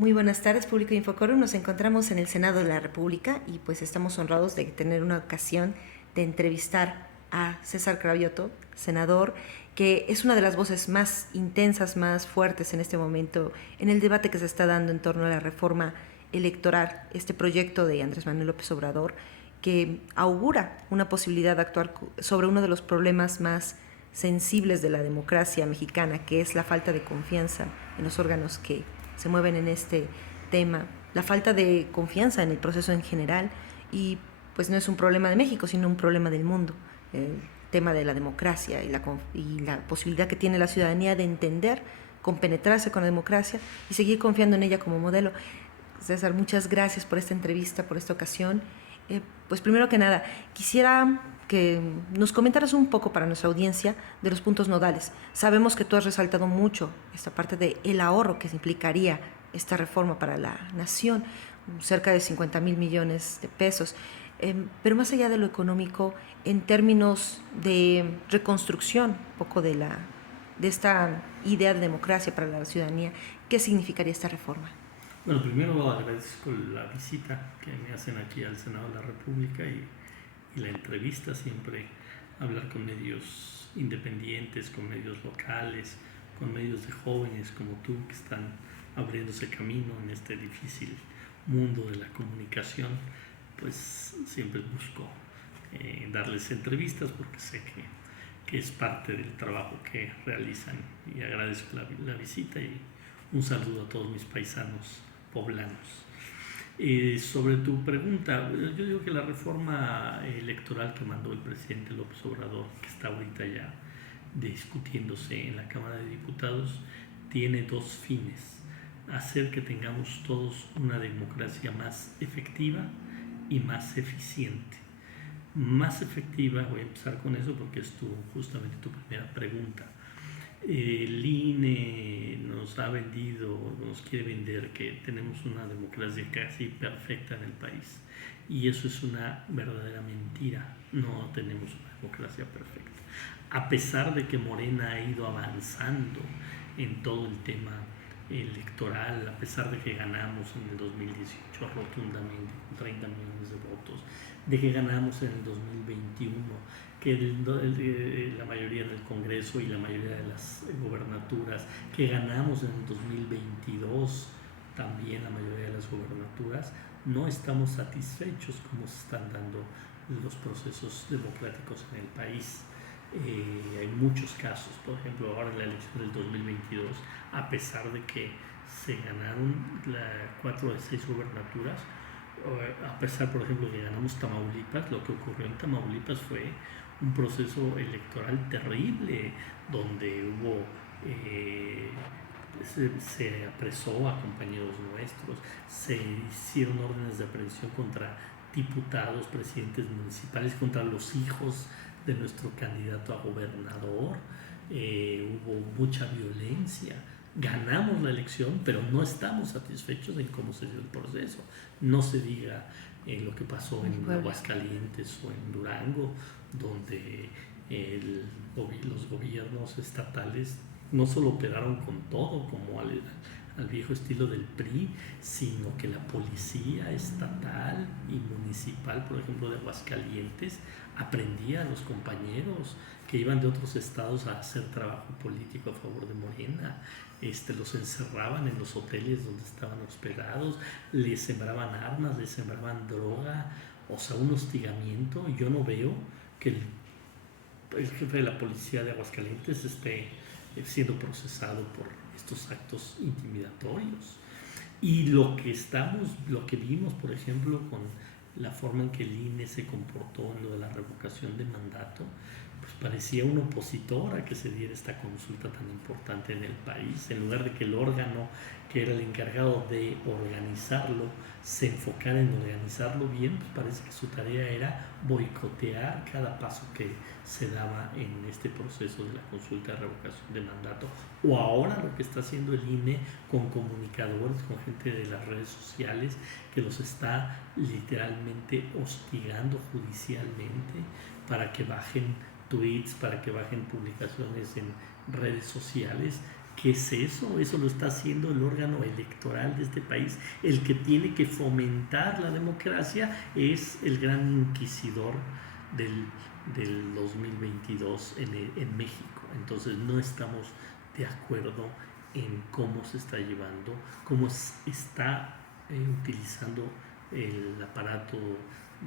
Muy buenas tardes, público de Infocorum. Nos encontramos en el Senado de la República y pues estamos honrados de tener una ocasión de entrevistar a César Cravioto, senador, que es una de las voces más intensas, más fuertes en este momento en el debate que se está dando en torno a la reforma electoral, este proyecto de Andrés Manuel López Obrador, que augura una posibilidad de actuar sobre uno de los problemas más sensibles de la democracia mexicana, que es la falta de confianza en los órganos que se mueven en este tema, la falta de confianza en el proceso en general, y pues no es un problema de México, sino un problema del mundo. El tema de la democracia y la posibilidad que tiene la ciudadanía de entender, compenetrarse con la democracia y seguir confiando en ella como modelo. César, muchas gracias por esta entrevista, por esta ocasión. Pues primero que nada, quisiera que nos comentaras un poco para nuestra audiencia de los puntos nodales. Sabemos que tú has resaltado mucho esta parte del ahorro que implicaría esta reforma para la nación, cerca de 50,000 millones de pesos. Pero más allá de lo económico, en términos de reconstrucción, un poco de esta idea de democracia para la ciudadanía, ¿qué significaría esta reforma? Bueno, primero agradezco la visita que me hacen aquí al Senado de la República y la entrevista, siempre hablar con medios independientes, con medios locales, con medios de jóvenes como tú que están abriéndose camino en este difícil mundo de la comunicación, pues siempre busco darles entrevistas porque sé que es parte del trabajo que realizan, y agradezco la visita y un saludo a todos mis paisanos poblanos. Sobre tu pregunta, yo digo que la reforma electoral que mandó el presidente López Obrador, que está ahorita ya discutiéndose en la Cámara de Diputados, tiene dos fines: hacer que tengamos todos una democracia más efectiva y más eficiente. Más efectiva, voy a empezar con eso porque es justamente tu primera pregunta. El INE nos ha vendido, nos quiere vender que tenemos una democracia casi perfecta en el país, y eso es una verdadera mentira. No tenemos una democracia perfecta, a pesar de que Morena ha ido avanzando en todo el tema electoral, a pesar de que ganamos en el 2018 rotundamente con 30 millones de votos, de que ganamos en el 2021, que la mayoría del Congreso y la mayoría de las gobernaturas, que ganamos en el 2022 también la mayoría de las gobernaturas. No estamos satisfechos como se están dando los procesos democráticos en el país. Hay muchos casos, por ejemplo, ahora en la elección del 2022, a pesar de que se ganaron 4 de 6 gobernaturas, a pesar, por ejemplo, que ganamos Tamaulipas, lo que ocurrió en Tamaulipas fue un proceso electoral terrible, donde hubo se apresó a compañeros nuestros, se hicieron órdenes de aprehensión contra diputados, presidentes municipales, contra los hijos de nuestro candidato a gobernador. Hubo mucha violencia. Ganamos la elección, pero no estamos satisfechos en cómo se dio el proceso. No se diga lo que pasó en Aguascalientes o en Durango, donde los gobiernos estatales no solo operaron con todo como al viejo estilo del PRI, sino que la policía estatal y municipal, por ejemplo de Aguascalientes, aprendía a los compañeros que iban de otros estados a hacer trabajo político a favor de Morena. Los encerraban en los hoteles donde estaban hospedados, les sembraban armas, les sembraban droga, o sea, un hostigamiento. Yo no veo que el jefe de la policía de Aguascalientes esté siendo procesado por estos actos intimidatorios. Y lo que vimos, por ejemplo, con la forma en que el INE se comportó en lo de la revocación de mandato, pues parecía un opositor a que se diera esta consulta tan importante en el país. En lugar de que el órgano que era el encargado de organizarlo se enfocara en organizarlo bien, pues parece que su tarea era boicotear cada paso que se daba en este proceso de la consulta de revocación de mandato. O ahora lo que está haciendo el INE con comunicadores, con gente de las redes sociales, que los está literalmente hostigando judicialmente para que bajen tweets, para que bajen publicaciones en redes sociales ¿Qué es eso? Eso lo está haciendo el órgano electoral de este país. El que tiene que fomentar la democracia es el gran inquisidor del 2022 en México. Entonces no estamos de acuerdo en cómo se está llevando, cómo está utilizando el aparato,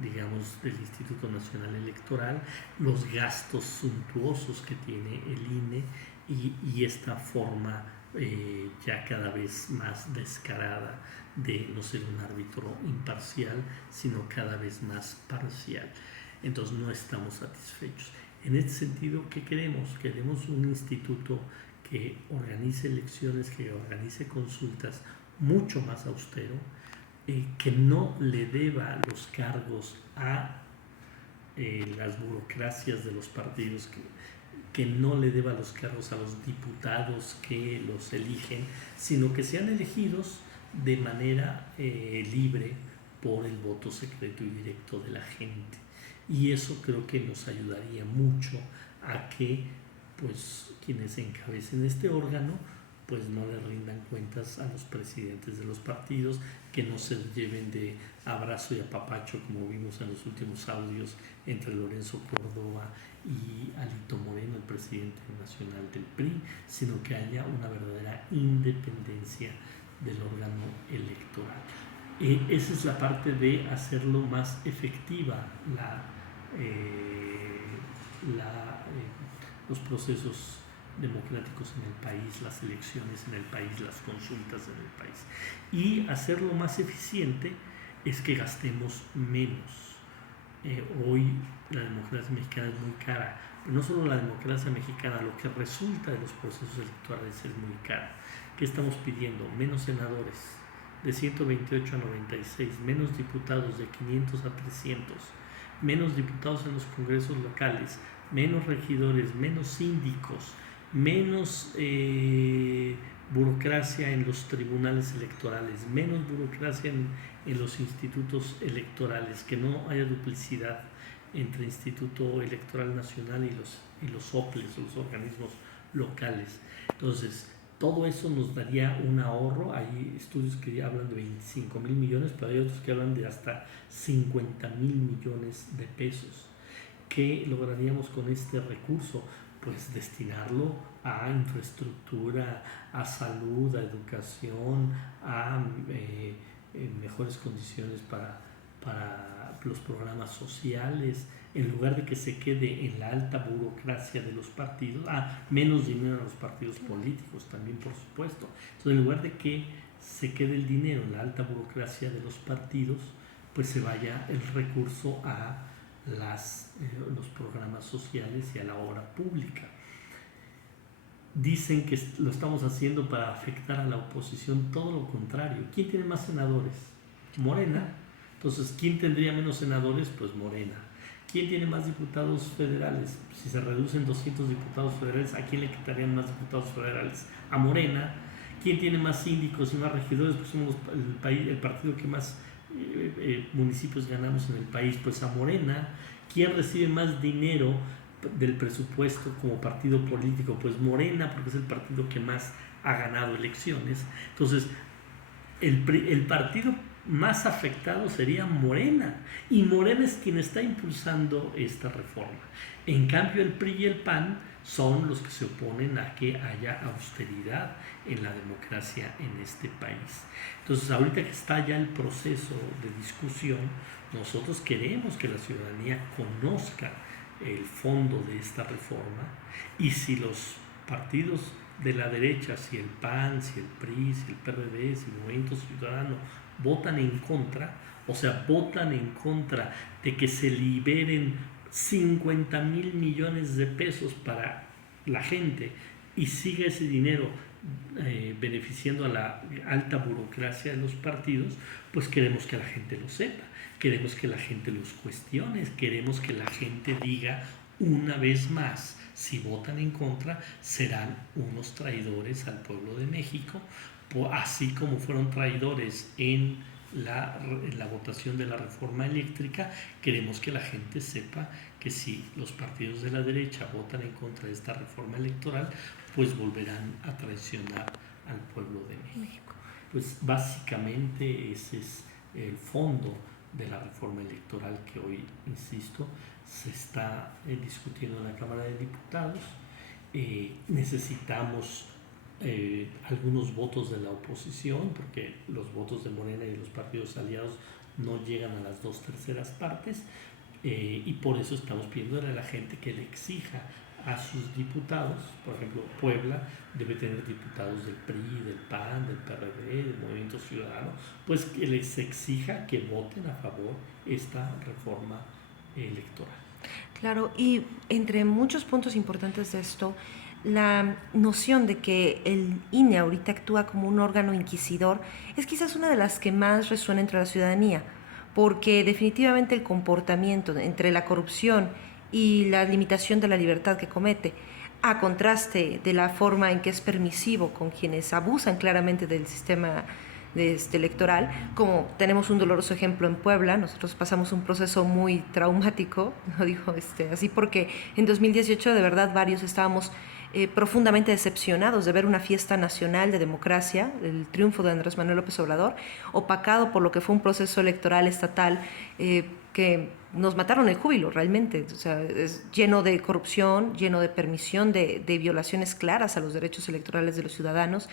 digamos, del Instituto Nacional Electoral, los gastos suntuosos que tiene el INE y esta forma ya cada vez más descarada de no ser un árbitro imparcial, sino cada vez más parcial. Entonces no estamos satisfechos. En este sentido, ¿qué queremos? Queremos un instituto que organice elecciones, que organice consultas mucho más austero, que no le deba los cargos a las burocracias de los partidos, que no le deba los cargos a los diputados que los eligen, sino que sean elegidos de manera libre por el voto secreto y directo de la gente. Y eso creo que nos ayudaría mucho a que pues quienes encabecen este órgano pues no le rindan cuentas a los presidentes de los partidos, que no se lleven de abrazo y apapacho como vimos en los últimos audios entre Lorenzo Córdoba y Alito Moreno, el presidente nacional del PRI, sino que haya una verdadera independencia del órgano electoral. Esa es la parte de hacerlo más efectiva los procesos democráticos en el país, las elecciones en el país, las consultas en el país. Y hacerlo más eficiente es que gastemos menos. Hoy la democracia mexicana es muy cara, pero no solo la democracia mexicana, lo que resulta de los procesos electorales es muy caro. ¿Qué estamos pidiendo? Menos senadores, de 128 a 96, menos diputados, de 500 a 300, menos diputados en los congresos locales, menos regidores, menos síndicos, menos burocracia en los tribunales electorales, menos burocracia en los institutos electorales, que no haya duplicidad entre Instituto Electoral Nacional y los OPLES, los organismos locales. Entonces, todo eso nos daría un ahorro. Hay estudios que hablan de 25,000 millones, pero hay otros que hablan de hasta 50,000 millones de pesos. ¿Qué lograríamos con este recurso? Pues destinarlo a infraestructura, a salud, a educación, a mejores condiciones para los programas sociales, en lugar de que se quede en la alta burocracia de los partidos, menos dinero a los partidos políticos también, por supuesto. Entonces, en lugar de que se quede el dinero en la alta burocracia de los partidos, pues se vaya el recurso a los programas sociales y a la obra pública. Dicen que lo estamos haciendo para afectar a la oposición, todo lo contrario. ¿Quién tiene más senadores? Morena. Entonces, ¿quién tendría menos senadores? Pues Morena. ¿Quién tiene más diputados federales? Si se reducen 200 diputados federales, ¿a quién le quitarían más diputados federales? A Morena. ¿Quién tiene más síndicos y más regidores? Pues somos el partido que más municipios ganamos en el país, pues a Morena. ¿Quién recibe más dinero del presupuesto como partido político? Pues Morena, porque es el partido que más ha ganado elecciones. Entonces, el partido más afectado sería Morena, y Morena es quien está impulsando esta reforma. En cambio, el PRI y el PAN son los que se oponen a que haya austeridad en la democracia en este país. Entonces, ahorita que está ya el proceso de discusión, nosotros queremos que la ciudadanía conozca el fondo de esta reforma, y si los partidos de la derecha, si el PAN, si el PRI, si el PRD, si el Movimiento Ciudadano votan en contra, o sea, votan en contra de que se liberen 50,000 millones de pesos para la gente y siga ese dinero beneficiando a la alta burocracia de los partidos, pues queremos que la gente lo sepa, queremos que la gente los cuestione, queremos que la gente diga una vez más: si votan en contra, serán unos traidores al pueblo de México, así como fueron traidores en la votación de la reforma eléctrica. Queremos que la gente sepa que si los partidos de la derecha votan en contra de esta reforma electoral, pues volverán a traicionar al pueblo de México. Pues básicamente ese es el fondo de la reforma electoral que hoy, insisto, se está discutiendo en la Cámara de Diputados. Necesitamos algunos votos de la oposición, porque los votos de Morena y de los partidos aliados no llegan a las 2/3 partes, y por eso estamos pidiendo a la gente que le exija a sus diputados. Por ejemplo, Puebla debe tener diputados del PRI, del PAN, del PRD, del Movimiento Ciudadano, pues que les exija que voten a favor esta reforma electoral. Claro, y entre muchos puntos importantes de esto, la noción de que el INE ahorita actúa como un órgano inquisidor es quizás una de las que más resuena entre la ciudadanía, porque definitivamente el comportamiento entre la corrupción y la limitación de la libertad que comete, a contraste de la forma en que es permisivo con quienes abusan claramente del sistema electoral, como tenemos un doloroso ejemplo en Puebla. Nosotros pasamos un proceso muy traumático, lo digo así porque en 2018 de verdad varios estábamos profundamente decepcionados de ver una fiesta nacional de democracia, el triunfo de Andrés Manuel López Obrador, opacado por lo que fue un proceso electoral estatal que nos mataron el júbilo realmente. O sea, es lleno de corrupción, lleno de permisión de violaciones claras a los derechos electorales de los ciudadanos,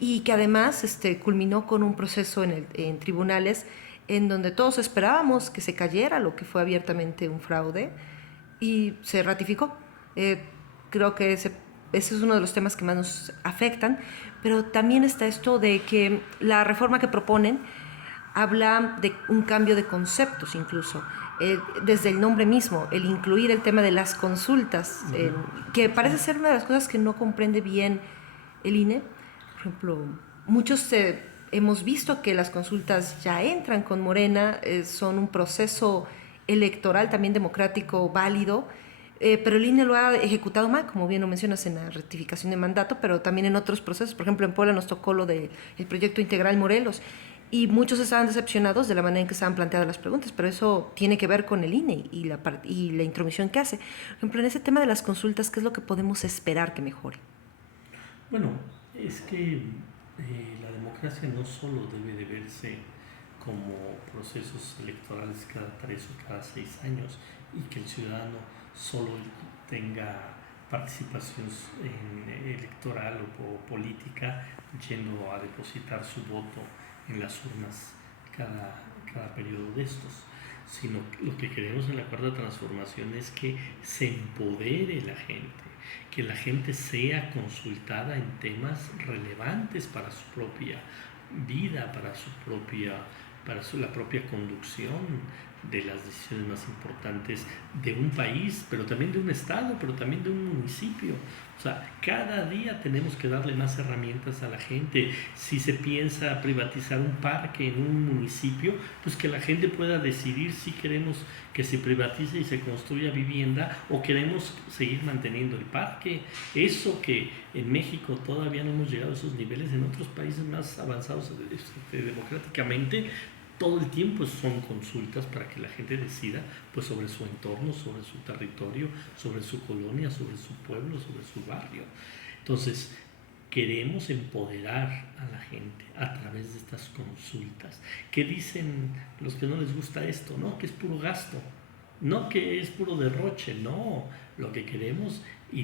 y que además culminó con un proceso en tribunales en donde todos esperábamos que se cayera lo que fue abiertamente un fraude, y se ratificó. Creo que ese es uno de los temas que más nos afectan, pero también está esto de que la reforma que proponen habla de un cambio de conceptos incluso. Desde el nombre mismo, el incluir el tema de las consultas, que parece ser una de las cosas que no comprende bien el INE. Por ejemplo, muchos hemos visto que las consultas ya entran con Morena, son un proceso electoral también democrático válido, pero el INE lo ha ejecutado mal, como bien lo mencionas, en la rectificación de mandato, pero también en otros procesos. Por ejemplo, en Puebla nos tocó lo del proyecto integral Morelos, y muchos estaban decepcionados de la manera en que estaban planteadas las preguntas, pero eso tiene que ver con el INE y la intromisión que hace. Por ejemplo, en ese tema de las consultas, ¿qué es lo que podemos esperar que mejore? Bueno, es que la democracia no solo debe de verse como procesos electorales cada 3 o cada 6 años, y que el ciudadano solo tenga participación electoral o política yendo a depositar su voto en las urnas cada periodo de estos, sino lo que queremos en la Cuarta Transformación es que se empodere la gente, que la gente sea consultada en temas relevantes para su propia vida, la propia conducción de las decisiones más importantes de un país, pero también de un estado, pero también de un municipio. O sea, cada día tenemos que darle más herramientas a la gente. Si se piensa privatizar un parque en un municipio, pues que la gente pueda decidir si queremos que se privatice y se construya vivienda, o queremos seguir manteniendo el parque. Eso que en México todavía no hemos llegado a esos niveles, en otros países más avanzados democráticamente, todo el tiempo son consultas para que la gente decida pues sobre su entorno, sobre su territorio, sobre su colonia, sobre su pueblo, sobre su barrio. Entonces, queremos empoderar a la gente a través de estas consultas. ¿Qué dicen los que no les gusta esto? No, que es puro gasto, no que es puro derroche, no. Lo que queremos, y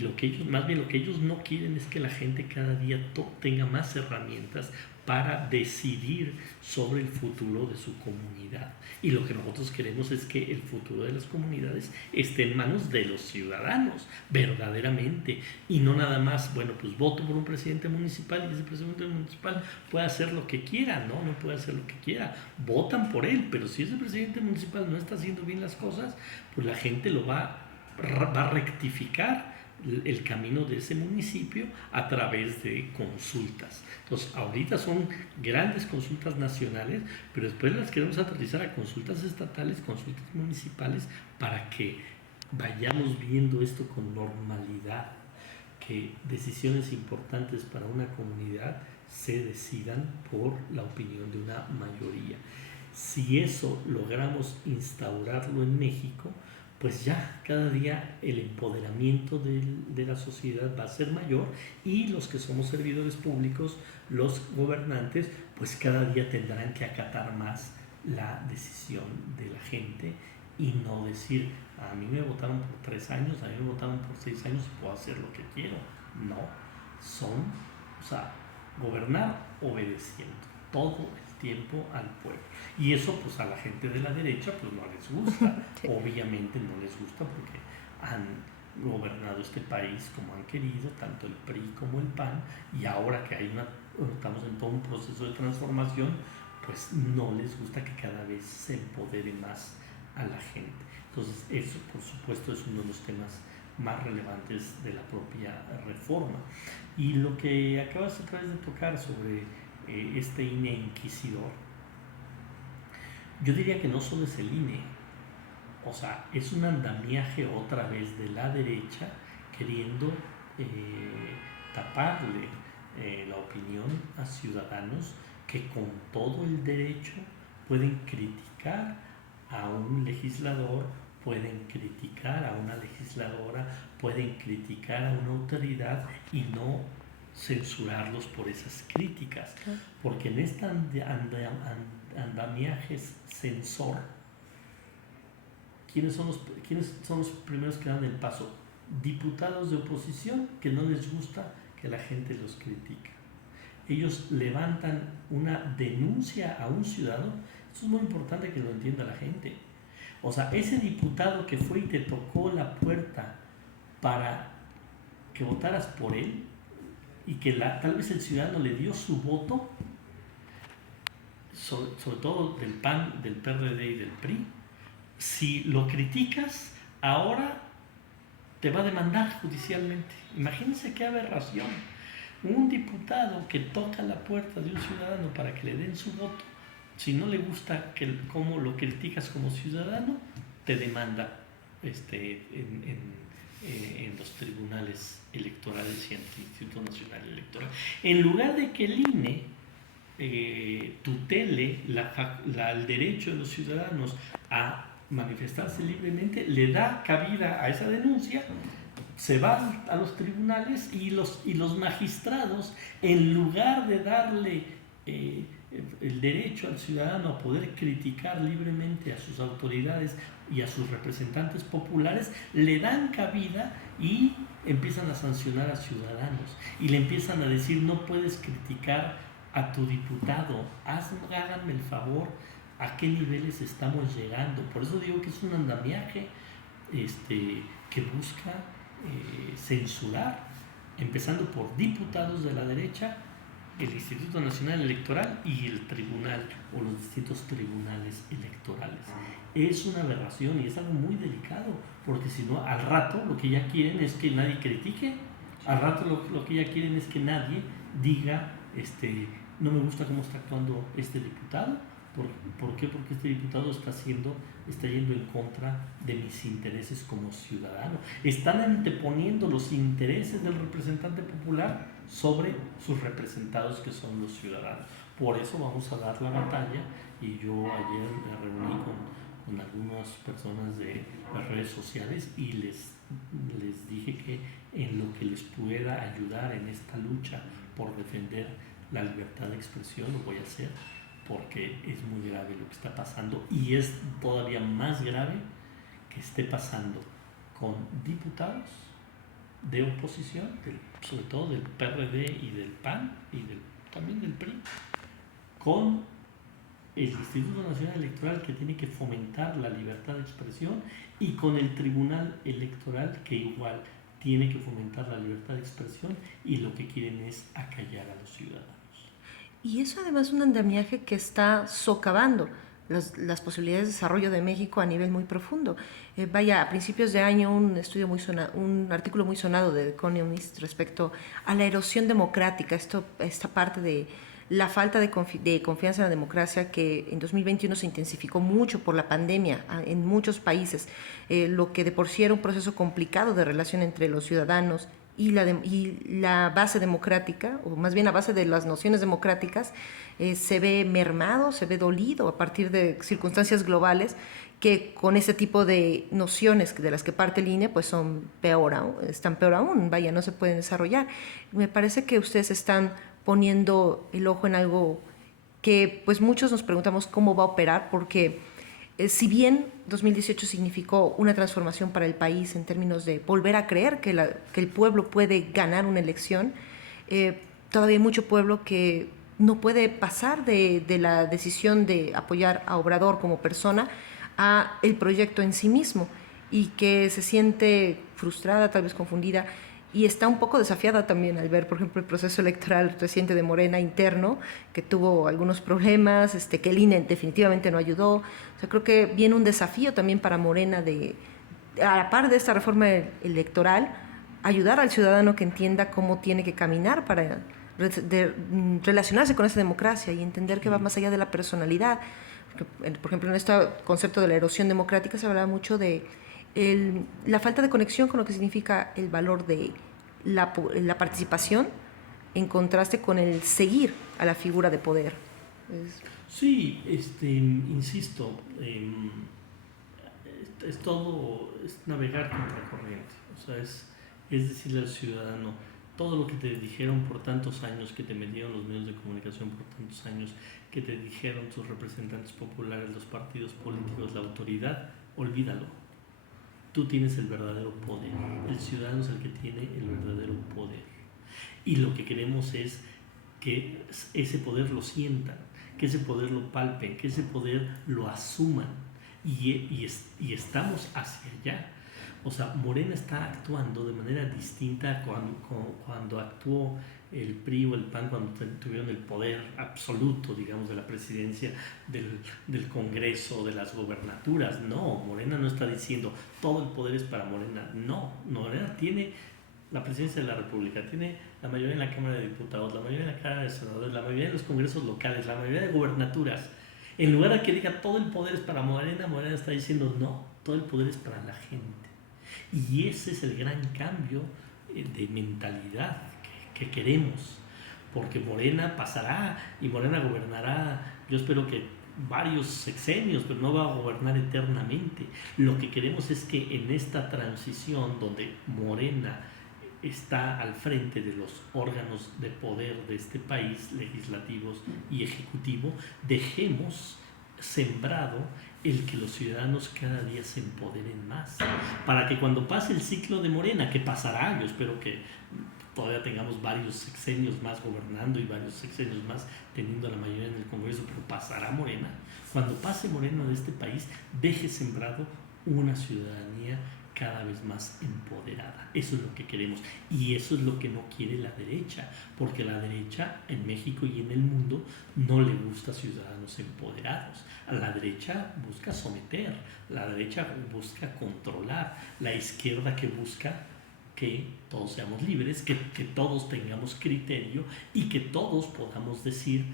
más bien lo que ellos no quieren, es que la gente cada día tenga más herramientas para decidir sobre el futuro de su comunidad. Y lo que nosotros queremos es que el futuro de las comunidades esté en manos de los ciudadanos, verdaderamente, y no nada más, bueno, pues voto por un presidente municipal y ese presidente municipal puede hacer lo que quiera. No puede hacer lo que quiera, votan por él, pero si ese presidente municipal no está haciendo bien las cosas, pues la gente lo va a rectificar el camino de ese municipio a través de consultas. Entonces, ahorita son grandes consultas nacionales, pero después las queremos aterrizar a consultas estatales, consultas municipales, para que vayamos viendo esto con normalidad, que decisiones importantes para una comunidad se decidan por la opinión de una mayoría. Si eso logramos instaurarlo en México, pues ya cada día el empoderamiento de la sociedad va a ser mayor y los que somos servidores públicos, los gobernantes, pues cada día tendrán que acatar más la decisión de la gente y no decir, a mí me votaron por 3 años, a mí me votaron por 6 años y puedo hacer lo que quiero. No, o sea, gobernar obedeciendo todo el tiempo al pueblo. Y eso pues a la gente de la derecha pues no les gusta, Sí. obviamente no les gusta porque han gobernado este país como han querido, tanto el PRI como el PAN, y ahora que estamos en todo un proceso de transformación, pues no les gusta que cada vez se empodere más a la gente. Entonces eso por supuesto es uno de los temas más relevantes de la propia reforma. Y lo que acabas otra vez de tocar sobre este INE inquisidor, yo diría que no solo es el INE, o sea, es un andamiaje otra vez de la derecha queriendo taparle la opinión a ciudadanos que con todo el derecho pueden criticar a un legislador, pueden criticar a una legisladora, pueden criticar a una autoridad y no censurarlos por esas críticas. Porque en este andamiaje censor, ¿quiénes son los primeros que dan el paso? Diputados de oposición que no les gusta que la gente los critique. Ellos levantan una denuncia a un ciudadano. Esto es muy importante que lo entienda la gente. O sea, ese diputado que fue y te tocó la puerta para que votaras por él y que tal vez el ciudadano le dio su voto, sobre todo del PAN, del PRD y del PRI, si lo criticas, ahora te va a demandar judicialmente. Imagínense qué aberración. Un diputado que toca la puerta de un ciudadano para que le den su voto, si no le gusta cómo lo criticas como ciudadano, te demanda en los tribunales electorales y ante el Instituto Nacional Electoral. En lugar de que el INE tutele el derecho de los ciudadanos a manifestarse libremente, le da cabida a esa denuncia, se van a los tribunales y los magistrados, en lugar de darle el derecho al ciudadano a poder criticar libremente a sus autoridades y a sus representantes populares, le dan cabida y empiezan a sancionar a ciudadanos y le empiezan a decir: no puedes criticar a tu diputado, háganme el favor. ¿A qué niveles estamos llegando? Por eso digo que es un andamiaje que busca censurar, empezando por diputados de la derecha, el Instituto Nacional Electoral y el tribunal o los distintos tribunales electorales. Es una aberración y es algo muy delicado, porque si no, al rato lo que ya quieren es que nadie critique, al rato lo que ya quieren es que nadie diga, no me gusta cómo está actuando este diputado. ¿Por qué? Porque este diputado está yendo en contra de mis intereses como ciudadano. Están anteponiendo los intereses del representante popular sobre sus representados, que son los ciudadanos. Por eso vamos a dar la batalla, y yo ayer me reuní con algunas personas de las redes sociales y les dije que en lo que les pueda ayudar en esta lucha por defender la libertad de expresión lo voy a hacer, porque es muy grave lo que está pasando, y es todavía más grave que esté pasando con diputados de oposición, sobre todo del PRD y del PAN y también del PRI, con el Instituto Nacional Electoral, que tiene que fomentar la libertad de expresión, y con el Tribunal Electoral, que igual tiene que fomentar la libertad de expresión, y lo que quieren es acallar a los ciudadanos. Y eso además es un andamiaje que está socavando las posibilidades de desarrollo de México a nivel muy profundo. A principios de año un artículo muy sonado de The Economist respecto a la erosión democrática, esta parte de la falta de confianza en la democracia, que en 2021 se intensificó mucho por la pandemia en muchos países, lo que de por sí era un proceso complicado de relación entre los ciudadanos y la base democrática, o más bien la base de las nociones democráticas, se ve mermado, se ve dolido a partir de circunstancias globales que con ese tipo de nociones de las que parte el INE, pues están peor aún, vaya, no se pueden desarrollar. Me parece que ustedes están poniendo el ojo en algo que pues muchos nos preguntamos cómo va a operar, porque si bien 2018 significó una transformación para el país en términos de volver a creer que el pueblo puede ganar una elección, todavía hay mucho pueblo que no puede pasar de la decisión de apoyar a Obrador como persona a el proyecto en sí mismo, y que se siente frustrada, tal vez confundida, y está un poco desafiada también al ver, por ejemplo, el proceso electoral reciente de Morena interno, que tuvo algunos problemas, que el INE definitivamente no ayudó. O sea, creo que viene un desafío también para Morena a la par de esta reforma electoral, ayudar al ciudadano que entienda cómo tiene que caminar para relacionarse con esa democracia y entender que va más allá de la personalidad. Por ejemplo, en este concepto de la erosión democrática se hablaba mucho de la falta de conexión con lo que significa el valor de la participación en contraste con el seguir a la figura de poder. Sí, insisto, es todo, es navegar contra corriente. O sea, es decirle al ciudadano, todo lo que te dijeron por tantos años, que te metieron los medios de comunicación por tantos años, que te dijeron tus representantes populares, los partidos políticos, la autoridad, olvídalo. Tú tienes el verdadero poder. El ciudadano es el que tiene el verdadero poder. Y lo que queremos es que ese poder lo sientan, que ese poder lo palpen, que ese poder lo asuman. Y estamos hacia allá. O sea, Morena está actuando de manera distinta a cuando actuó el PRI o el PAN, cuando tuvieron el poder absoluto, digamos, de la presidencia, del Congreso, de las gobernaturas. No, Morena no está diciendo todo el poder es para Morena. No, Morena tiene la presidencia de la República, tiene la mayoría en la Cámara de Diputados, la mayoría en la Cámara de Senadores, la mayoría en los congresos locales, la mayoría de gobernaturas. En lugar de que diga todo el poder es para Morena, Morena está diciendo no, todo el poder es para la gente. Y ese es el gran cambio de mentalidad que queremos, porque Morena pasará y Morena gobernará, yo espero que varios sexenios, pero no va a gobernar eternamente. Lo que queremos es que en esta transición donde Morena está al frente de los órganos de poder de este país, legislativos y ejecutivo, dejemos sembrado el que los ciudadanos cada día se empoderen más, para que cuando pase el ciclo de Morena, que pasará, yo espero que todavía tengamos varios sexenios más gobernando y varios sexenios más teniendo la mayoría en el Congreso, pero pasará Morena. Cuando pase Morena de este país, deje sembrado una ciudadanía cada vez más empoderada. Eso es lo que queremos y eso es lo que no quiere la derecha, porque la derecha en México y en el mundo no le gusta ciudadanos empoderados. La derecha busca someter, la derecha busca controlar, la izquierda que busca que todos seamos libres, que todos tengamos criterio y que todos podamos decir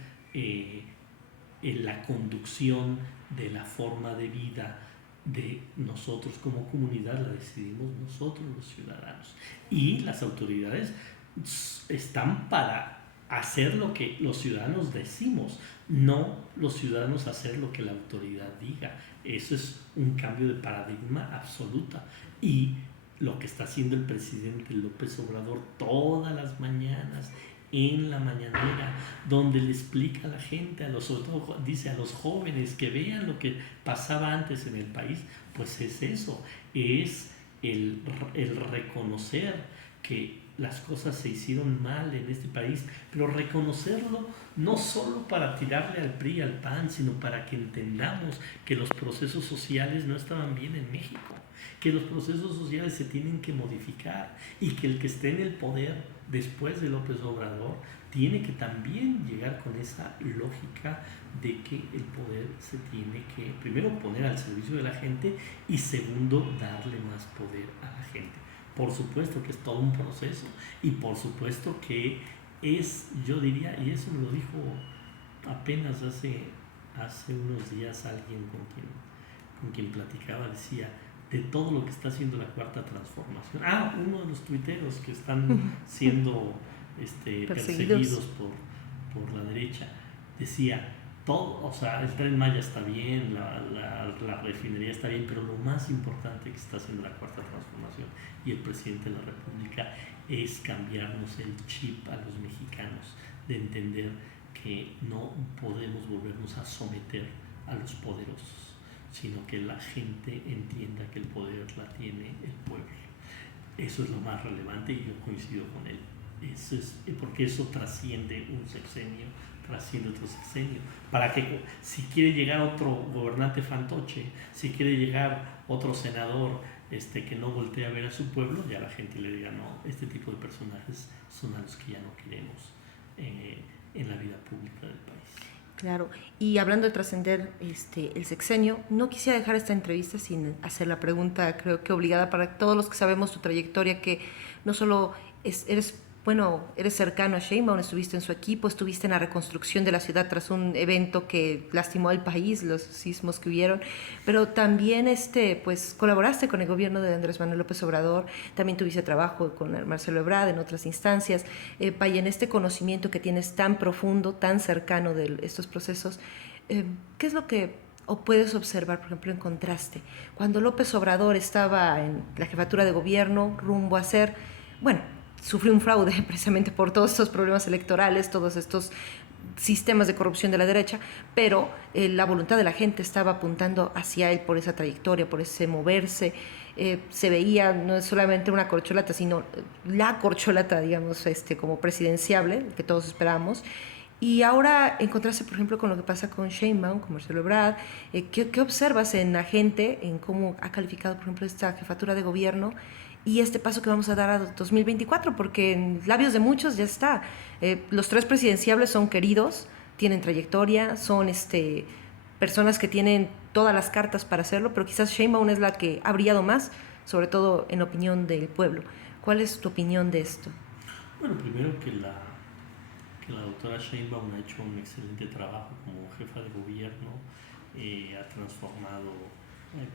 la conducción de la forma de vida de nosotros como comunidad la decidimos nosotros los ciudadanos, y las autoridades están para hacer lo que los ciudadanos decimos, no los ciudadanos hacer lo que la autoridad diga. Eso es un cambio de paradigma absoluta, y lo que está haciendo el presidente López Obrador todas las mañanas en la mañanera, donde le explica a la gente, sobre todo dice a los jóvenes que vean lo que pasaba antes en el país, pues es eso, es el reconocer que las cosas se hicieron mal en este país, pero reconocerlo no solo para tirarle al PRI y al PAN, sino para que entendamos que los procesos sociales no estaban bien en México, que los procesos sociales se tienen que modificar y que el que esté en el poder después de López Obrador tiene que también llegar con esa lógica de que el poder se tiene que primero poner al servicio de la gente y segundo darle más poder a la gente. Por supuesto que es todo un proceso y por supuesto que es, yo diría, y eso me lo dijo apenas hace unos días alguien con quien platicaba, decía, de todo lo que está haciendo la Cuarta Transformación. Uno de los tuiteros que están siendo perseguidos por la derecha decía, todo, o sea, el Tren Maya está bien, la refinería está bien, pero lo más importante que está haciendo la Cuarta Transformación y el presidente de la República es cambiarnos el chip a los mexicanos, de entender que no podemos volvernos a someter a los poderosos, sino que la gente entienda que el poder la tiene el pueblo. Eso es lo más relevante y yo coincido con él. Eso es, porque eso trasciende un sexenio, trasciende otro sexenio. Para que si quiere llegar otro gobernante fantoche, si quiere llegar otro senador que no voltee a ver a su pueblo, ya la gente le diga, no, este tipo de personajes son a los que ya no queremos en la vida pública del país. Claro, y hablando de trascender el sexenio, no quisiera dejar esta entrevista sin hacer la pregunta, creo que obligada para todos los que sabemos tu trayectoria, que no solo eres cercano a Sheinbaum, estuviste en su equipo, estuviste en la reconstrucción de la ciudad tras un evento que lastimó al país, los sismos que hubieron, pero también pues colaboraste con el gobierno de Andrés Manuel López Obrador, también tuviste trabajo con Marcelo Ebrard en otras instancias, y en este conocimiento que tienes tan profundo, tan cercano de estos procesos, ¿qué es lo que o puedes observar, por ejemplo, en contraste? Cuando López Obrador estaba en la jefatura de gobierno, rumbo a ser, sufrió un fraude precisamente por todos estos problemas electorales, todos estos sistemas de corrupción de la derecha, pero la voluntad de la gente estaba apuntando hacia él por esa trayectoria, por ese moverse. Se veía no es solamente una corcholata, sino la corcholata, digamos, como presidenciable, que todos esperábamos. Y ahora encontrarse, por ejemplo, con lo que pasa con Sheinbaum, con Marcelo Ebrard, ¿qué observas en la gente, en cómo ha calificado, por ejemplo, esta jefatura de gobierno y este paso que vamos a dar a 2024? Porque en labios de muchos ya está. Los tres presidenciables son queridos, tienen trayectoria, son personas que tienen todas las cartas para hacerlo, pero quizás Sheinbaum es la que ha brillado más, sobre todo en opinión del pueblo. ¿Cuál es tu opinión de esto? Bueno, primero que la doctora Sheinbaum ha hecho un excelente trabajo como jefa de gobierno, ha transformado,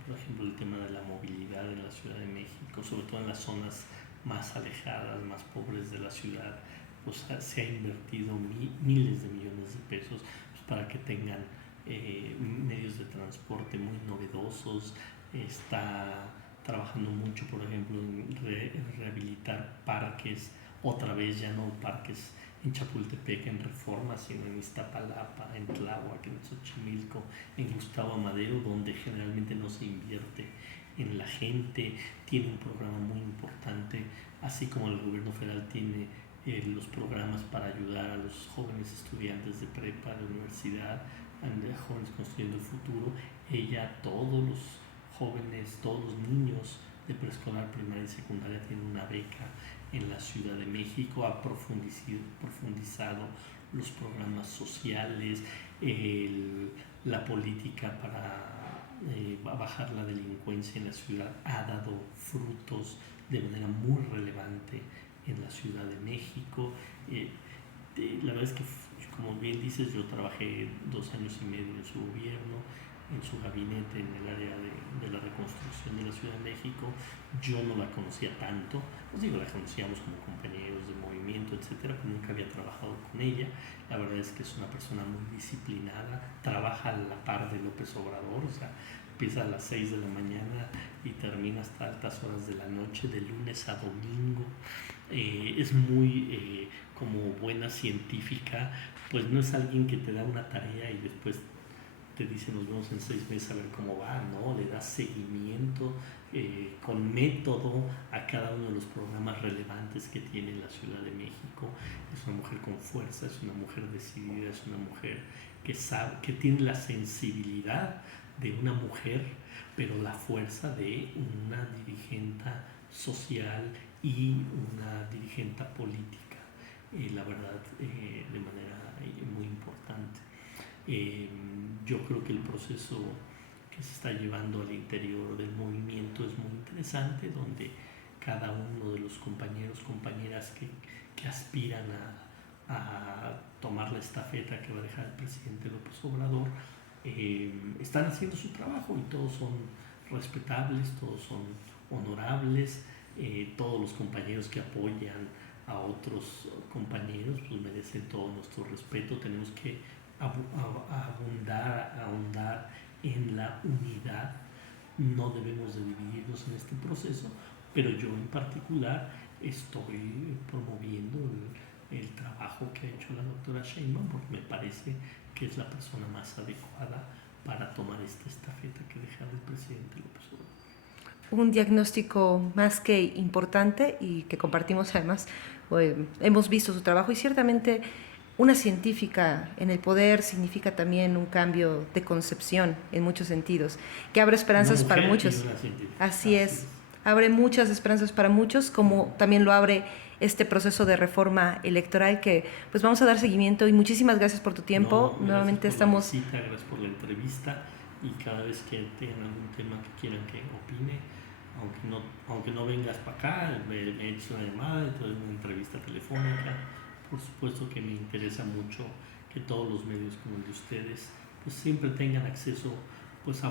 por ejemplo, el tema de la movilidad en la Ciudad de México, sobre todo en las zonas más alejadas, más pobres de la ciudad, pues se ha invertido miles de millones de pesos pues, para que tengan medios de transporte muy novedosos. Está trabajando mucho, por ejemplo, en rehabilitar parques, otra vez ya no parques en Chapultepec, en Reforma, sino en Iztapalapa, en Tláhuac, en Xochimilco, en Gustavo Amadero, donde generalmente no se invierte en la gente. Tiene un programa muy importante, así como el gobierno federal tiene los programas para ayudar a los jóvenes estudiantes de prepa, de universidad, a jóvenes construyendo el futuro. Ella, todos los jóvenes, todos los niños de preescolar, primaria y secundaria tienen una beca en la Ciudad de México, ha profundizado los programas sociales, la política para bajar la delincuencia en la ciudad ha dado frutos de manera muy relevante en la Ciudad de México. La verdad es que, como bien dices, yo trabajé 2 años y medio en su gobierno, en su gabinete en el área de la reconstrucción de la Ciudad de México. Yo no la conocía tanto, pues digo, la conocíamos como compañeros de movimiento, etcétera, pero nunca había trabajado con ella. La verdad es que es una persona muy disciplinada, trabaja a la par de López Obrador, o sea, empieza a las 6 de la mañana y termina hasta altas horas de la noche, de lunes a domingo. Es muy como buena científica, pues no es alguien que te da una tarea y después te dice nos vemos en 6 meses a ver cómo va, ¿no? Le da seguimiento con método a cada uno de los programas relevantes que tiene la Ciudad de México. Es una mujer con fuerza, es una mujer decidida, es una mujer que sabe, que tiene la sensibilidad de una mujer, pero la fuerza de una dirigente social y una dirigente política, la verdad, de manera muy importante. Yo creo que el proceso que se está llevando al interior del movimiento es muy interesante, donde cada uno de los compañeros, compañeras que aspiran a tomar la estafeta que va a dejar el presidente López Obrador, están haciendo su trabajo y todos son respetables, todos son honorables, todos los compañeros que apoyan a otros compañeros pues merecen todo nuestro respeto. Tenemos que ahondar en la unidad, no debemos de dividirnos en este proceso, pero yo en particular estoy promoviendo el trabajo que ha hecho la doctora Sheinbaum, porque me parece que es la persona más adecuada para tomar esta estafeta que deja del presidente López Obrador. Un diagnóstico más que importante y que compartimos además. Hemos visto su trabajo y ciertamente una científica en el poder significa también un cambio de concepción en muchos sentidos, que abre esperanzas para muchos. Así es, abre muchas esperanzas para muchos, como también lo abre este proceso de reforma electoral que pues vamos a dar seguimiento. Y muchísimas gracias por tu tiempo. Nuevamente estamos... Gracias por la entrevista, y cada vez que tengan algún tema que quieran que opine, aunque no vengas para acá, me eches una llamada, te doy una entrevista telefónica. Por supuesto que me interesa mucho que todos los medios como el de ustedes pues siempre tengan acceso pues a